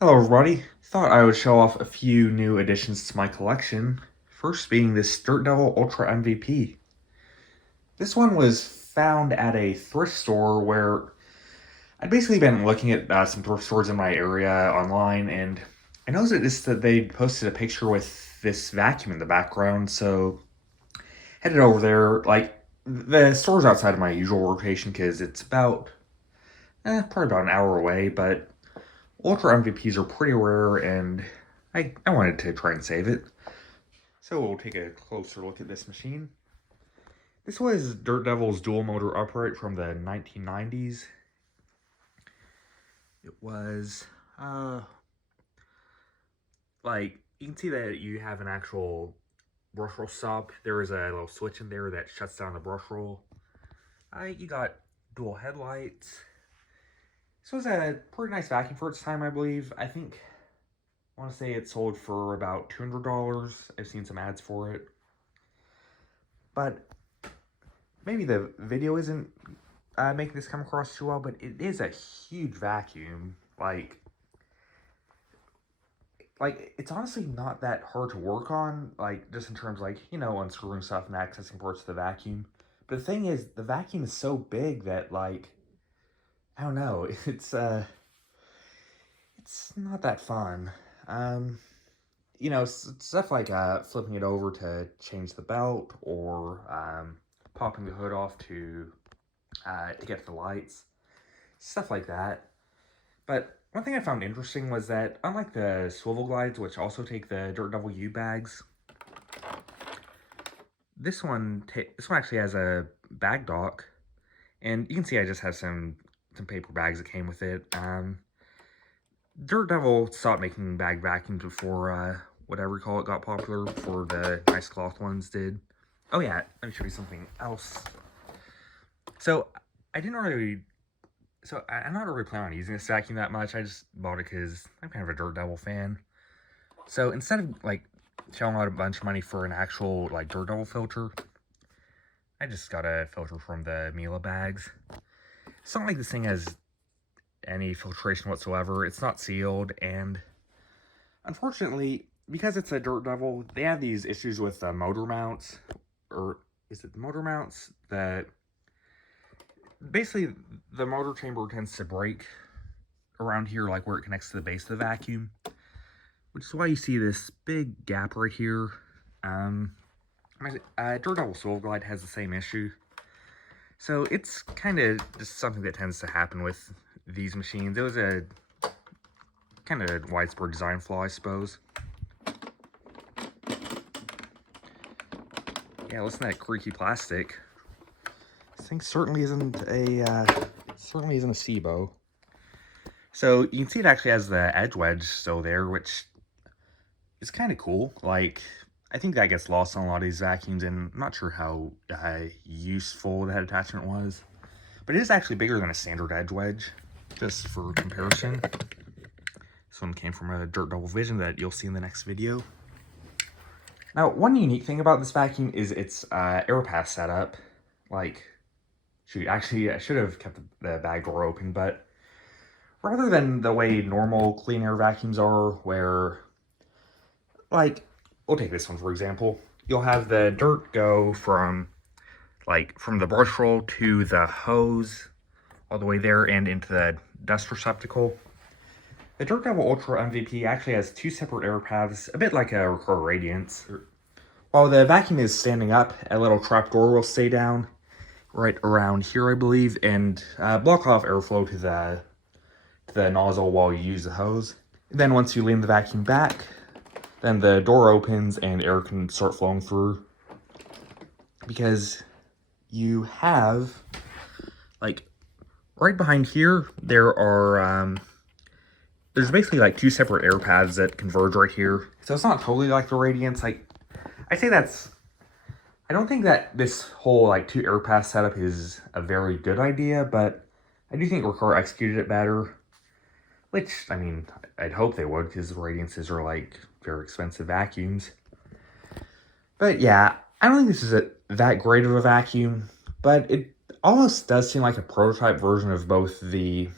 Hello everybody, thought I would show off a few new additions to my collection, first being this Dirt Devil Ultra MVP. This one was found at a thrift store where I'd basically been looking at some thrift stores in my area online, and I noticed that they posted a picture with this vacuum in the background, so headed over there. The store's outside of my usual location because it's probably about an hour away, but Ultra MVPs are pretty rare, and I wanted to try and save it. So we'll take a closer look at this machine. This was Dirt Devil's dual motor upright from the 1990s. It was, you can see that you have an actual brush roll stop. There is a little switch in there that shuts down the brush roll. You got dual headlights. This was a pretty nice vacuum for its time, I believe. I want to say it sold for about $200. I've seen some ads for it. But maybe the video isn't making this come across too well, but it is a huge vacuum. It's honestly not that hard to work on, just in terms unscrewing stuff and accessing parts of the vacuum. But the thing is, the vacuum is so big that, I don't know, it's not that fun. Stuff like flipping it over to change the belt, or popping the hood off to get the lights, stuff like that. But one thing I found interesting was that, unlike the swivel glides, which also take the Dirt Devil U bags, this one actually has a bag dock, and you can see I just have some paper bags that came with it. Dirt Devil stopped making bag vacuums before what I recall it got popular, before the nice cloth ones did. Oh yeah, let me show you something else. So I'm not really planning on using this vacuum that much. I just bought it because I'm kind of a Dirt Devil fan. So instead of shelling out a bunch of money for an actual Dirt Devil filter, I just got a filter from the Mila bags. It's not like this thing has any filtration whatsoever. It's not sealed, and unfortunately, because it's a Dirt Devil, they have these issues with the motor mounts, or is it the motor mounts? That basically the motor chamber tends to break around here, where it connects to the base of the vacuum, which is why you see this big gap right here. Dirt Devil Swivel Glide has the same issue. So it's kind of just something that tends to happen with these machines. It was a kind of widespread design flaw, I suppose. Yeah, listen to that creaky plastic. This thing certainly isn't a SIBO. So you can see it actually has the edge wedge still there, which is kind of cool. I think that gets lost on a lot of these vacuums, and I'm not sure how useful that attachment was. But it is actually bigger than a standard edge wedge, just for comparison. This one came from a Dirt Devil Vision that you'll see in the next video. Now, one unique thing about this vacuum is its Aeropaths setup. Actually, I should have kept the bag door open, but rather than the way normal clean air vacuums are, where, we'll take this one for example. You'll have the dirt go from the brush roll to the hose, all the way there and into the dust receptacle. The Dirt Devil Ultra MVP actually has two separate air paths, a bit like a Record Radiance. While the vacuum is standing up, a little trap door will stay down right around here, I believe, and block off airflow to the nozzle while you use the hose. Then once you lean the vacuum back, then the door opens and air can start flowing through. Because you have, right behind here, there's basically two separate air paths that converge right here. So it's not totally like the Radiance. I don't think that this whole two air path setup is a very good idea, but I do think Record executed it better. Which, I mean, I'd hope they would, because Radiances are very expensive vacuums. But yeah, I don't think this is that great of a vacuum, but it almost does seem like a prototype version of both the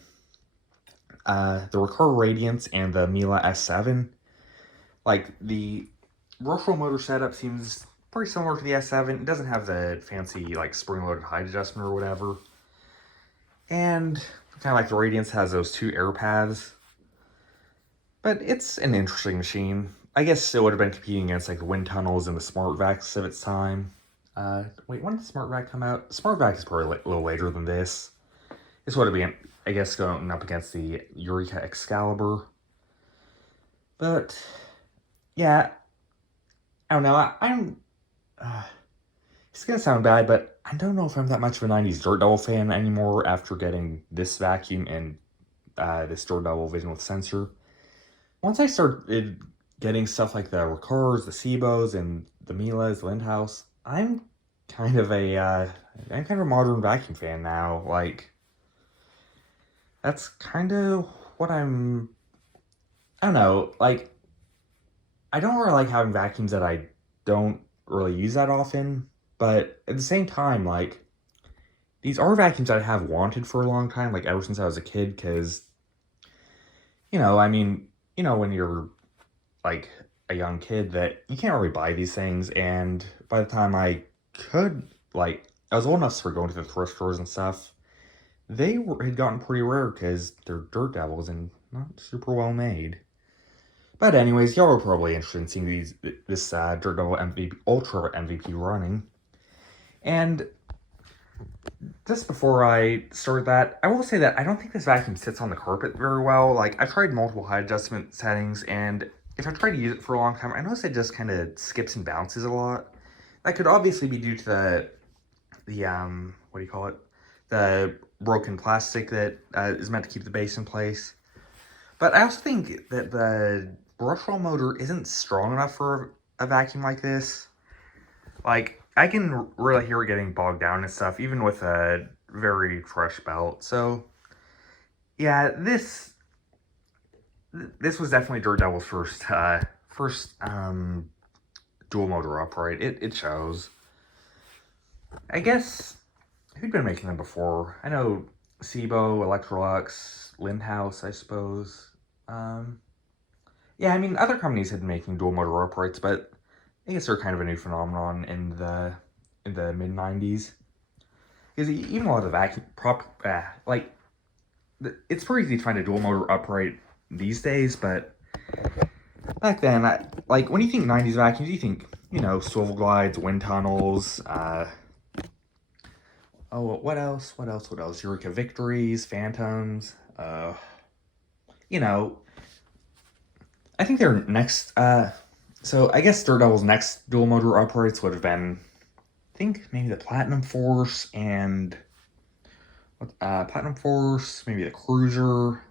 the Recur Radiance and the Miele S7. Like, the Brushroll motor setup seems pretty similar to the S7. It doesn't have the fancy, like, spring-loaded height adjustment or whatever. And kind of like the Radiance has those two Aeropaths. But it's an interesting machine. I guess it would have been competing against, like, the wind tunnels and the Smart Vacs of its time. Wait, when did the Smart Vac come out? Smart Vac is probably a little later than this. This would have been, I guess, going up against the Eureka Excalibur. But, yeah, I don't know. I'm it's gonna sound bad, but I don't know if I'm that much of a 90s Dirt Devil fan anymore after getting this vacuum and this Dirt Devil Vision with sensor. Once I started getting stuff like the Recurs, the Sebos, and the Miele's, the Lindhaus, I'm kind of a modern vacuum fan now. Like, that's kind of what I don't know, like, I don't really like having vacuums that I don't really use that often, but at the same time, like, these are vacuums that I have wanted for a long time, like, ever since I was a kid, because, I mean, when you're, like, a young kid, that you can't really buy these things, and by the time I could, like, I was old enough to start going to the thrift stores and stuff, had gotten pretty rare, because they're Dirt Devils and not super well made. But anyways, y'all are probably interested in seeing this Dirt Devil MVP, Ultra MVP running. And just before I start that, I will say that I don't think this vacuum sits on the carpet very well. Like, I've tried multiple height adjustment settings, and if I try to use it for a long time, I notice it just kind of skips and bounces a lot. That could obviously be due to the what do you call it? The broken plastic that is meant to keep the base in place. But I also think that the Brushroll motor isn't strong enough for a vacuum like this. Like, I can really hear it getting bogged down and stuff, even with a very fresh belt. So, yeah, this was definitely Dirt Devil's first dual motor upright. It shows. I guess, who'd been making them before? I know Sebo, Electrolux, Lindhaus, I suppose. Yeah, I mean, other companies had been making dual motor uprights, but I guess they're kind of a new phenomenon in the mid-90s. Because even a lot of vacuum it's pretty easy to find a dual motor upright these days, but back then, when you think 90s vacuums, you think, swivel glides, wind tunnels, what else? Eureka Victories, Phantoms, I think their next, so I guess Dirt Devil's next dual motor uprights would have been, I think, maybe the Platinum Force and, maybe the Cruiser.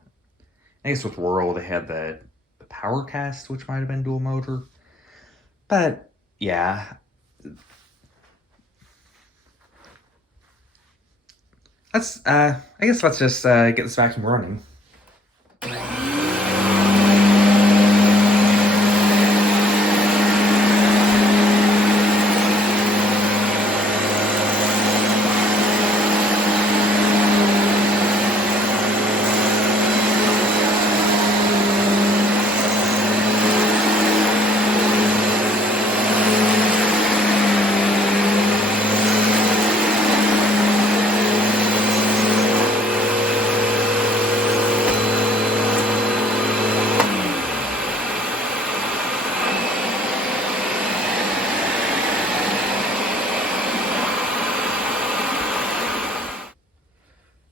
I guess with Whirl, they had the Power Cast, which might have been dual motor. But, yeah. I guess let's just get this vacuum running.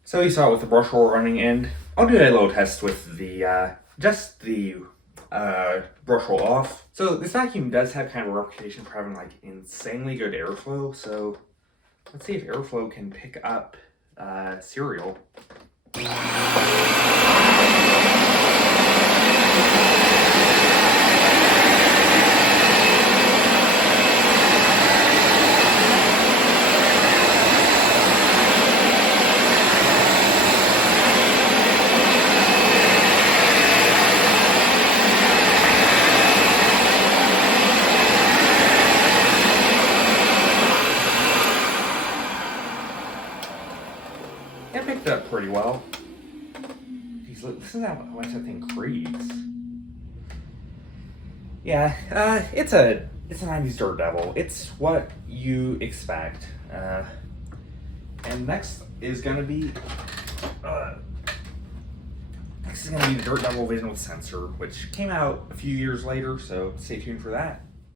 So you saw it with the Brushroll running, and I'll do a little test with the, just the Brushroll off. So this vacuum does have kind of a reputation for having, like, insanely good airflow, so let's see if airflow can pick up cereal. It picked up pretty well. listen to how much that thing creaks. Yeah, it's a 90s Dirt Devil. It's what you expect. And next is gonna be the Dirt Devil Vision with Sensor, which came out a few years later, so stay tuned for that.